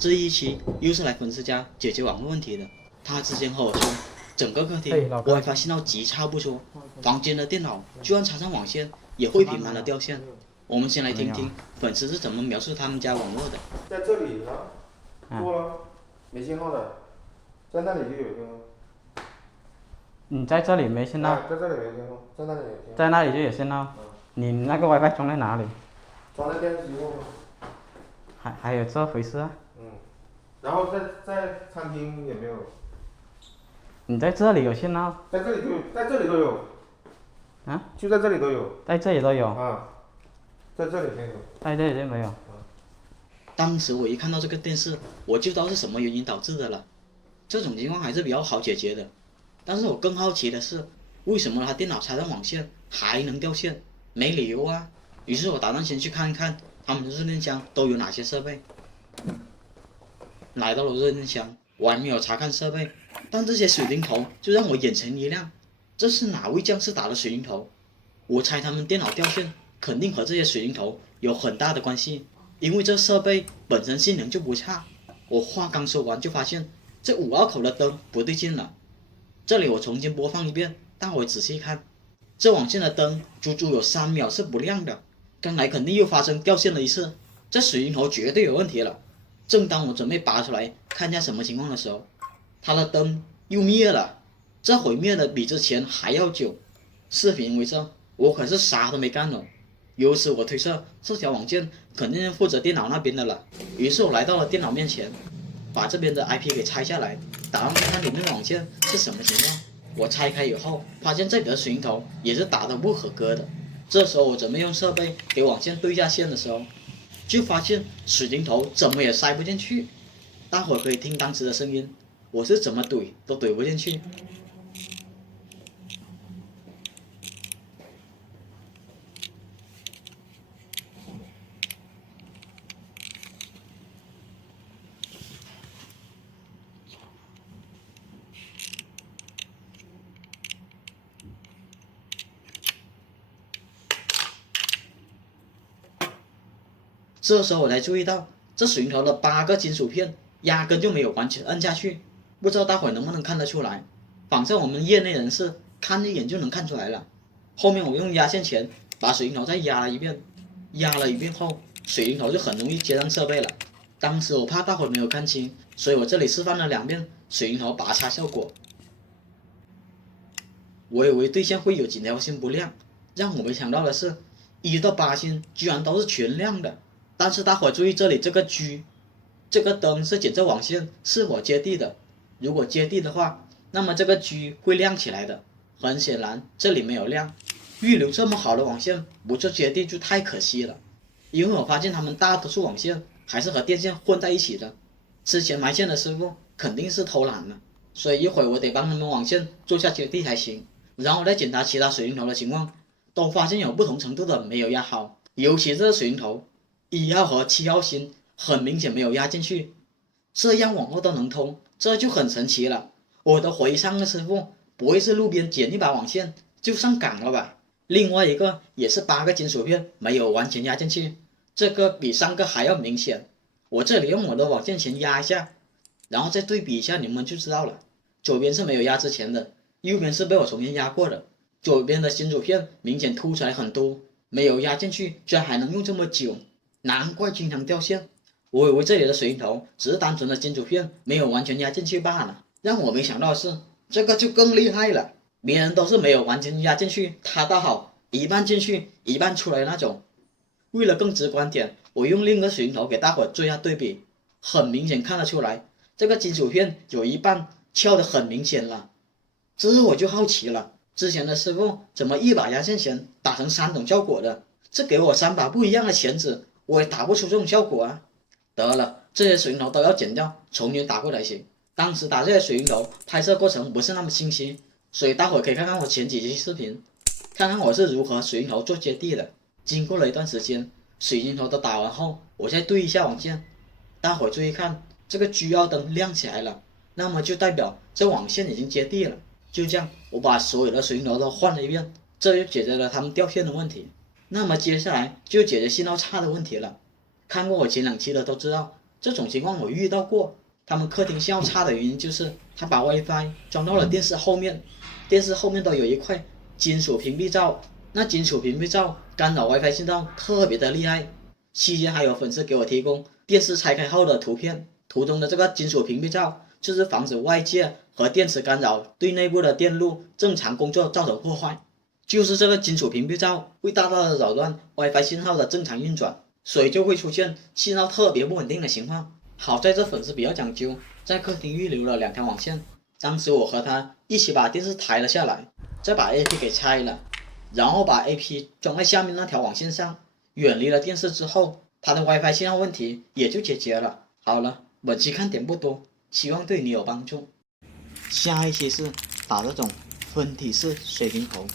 这一期又是来粉丝家解决网络问题的。他之前和我说，整个客厅WiFi信号极差不说，房间的电脑就算插上网线也会频繁的掉线。我们先来听听粉丝是怎么描述他们家网络的。在这里呢，过了，没信号的，在那里就有信号。你在这里没信号？在这里没信号，在那里有信号。在那里就有信号。你那个 WiFi 装在哪里？装在电视机后面。还有这回事啊？然后在餐厅也没有。你在这里有信号？在这里就有，在这里都有。就在这里都有。在这里都有。在这里没有。在这里就没有。当时我一看到这个电视，我就知道是什么原因导致的了。这种情况还是比较好解决的，但是我更好奇的是，为什么他电脑插上网线还能掉线？没理由啊。于是我打算先去看一看他们的热电箱都有哪些设备。来到了热电箱，我还没有查看设备，但这些水龙头就让我眼前一亮。这是哪位将士打的水龙头？我猜他们电脑掉线肯定和这些水龙头有很大的关系，因为这设备本身性能就不差。我话刚说完，就发现这5号口的灯不对劲了。这里我重新播放一遍，大伙仔细看，这网线的灯足足有3秒是不亮的，刚才肯定又发生掉线了一次，这水龙头绝对有问题了。正当我准备拔出来看一下什么情况的时候，它的灯又灭了，这回灭的比之前还要久。视频为证，我可是啥都没干哦。由此我推测这条网线肯定是负责电脑那边的了。于是我来到了电脑面前，把这边的 IP 给拆下来，打算看看里面的网线是什么情况。我拆开以后，发现这里的水龙头也是打的不合格的。这时候我准备用设备给网线对下线的时候，就发现水龙头怎么也塞不进去。大伙可以听当时的声音，我是怎么怼都怼不进去。这时候我才注意到，这水龙头的8个金属片压根就没有完全摁下去，不知道大伙能不能看得出来。反正我们业内人士看一眼就能看出来了。后面我用压线钳把水龙头再压了一遍，压了一遍后，水龙头就很容易接上设备了。当时我怕大伙没有看清，所以我这里示范了2遍水龙头拔插效果。我以为对线会有几条线不亮，让我没想到的是，1到8线居然都是全亮的。但是大伙注意这里这个 G， 这个灯是检测网线是否接地的，如果接地的话，那么这个 G 会亮起来的。很显然这里没有亮，预留这么好的网线不做接地就太可惜了。因为我发现他们大多数网线还是和电线混在一起的，之前埋线的师傅肯定是偷懒了，所以一会儿我得帮他们网线做下接地才行。然后再检查其他水龙头的情况，都发现有不同程度的没有压好，尤其这个水龙头1号和7号芯很明显没有压进去，这样往后都能通，这就很神奇了。我都怀疑上个师傅不会是路边捡一把网线就上岗了吧？另外一个也是8个金属片没有完全压进去，这个比上个还要明显。我这里用我的网线钳压一下，然后再对比一下，你们就知道了。左边是没有压之前的，右边是被我重新压过的。左边的金属片明显凸出来很多，没有压进去，居然还能用这么久。难怪经常掉线，我以为这里的水龙头只是单纯的金属片没有完全压进去罢了。让我没想到的是，这个就更厉害了，别人都是没有完全压进去，他倒好，一半进去一半出来那种。为了更直观点，我用另一个水龙头给大伙做一下对比，很明显看得出来，这个金属片有一半翘得很明显了。这我就好奇了，之前的师傅怎么一把压线钳打成3种效果的？这给我3把不一样的钳子，我也打不出这种效果啊！得了，这些水龙头都要剪掉，重新打过来行。当时打这些水龙头拍摄过程不是那么清晰，所以大伙可以看看我前几期视频，看看我是如何水龙头做接地的。经过了一段时间，水龙头都打完后，我再对一下网线，大伙注意看，这个 G 号灯亮起来了，那么就代表这网线已经接地了。就这样，我把所有的水龙头都换了一遍，这就解决了他们掉线的问题。那么接下来就解决信号差的问题了。看过我前2期的都知道，这种情况我遇到过。他们客厅信号差的原因就是他把 WiFi 装到了电视后面，电视后面都有一块金属屏蔽罩，那金属屏蔽罩干扰 WiFi 信号特别的厉害。期间还有粉丝给我提供电视拆开后的图片，图中的这个金属屏蔽罩就是防止外界和电池干扰对内部的电路正常工作造成破坏。就是这个金属屏蔽罩会大大的扰乱 WiFi 信号的正常运转，所以就会出现信号特别不稳定的情况。好在这粉丝比较讲究，在客厅预留了2条网线。当时我和他一起把电视抬了下来，再把 AP 给拆了，然后把 AP 装在下面那条网线上，远离了电视之后，他的 WiFi 信号问题也就解决了。好了，本期看点不多，希望对你有帮助。下一期是打这种分体式水平头。